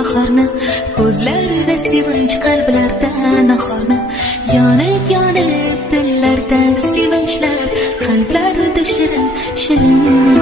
bahorni, ko'zlarida sevinch, qalblarda nahorni. Yonib yonib dillarda sevinchlar, qalblarda shirin shirin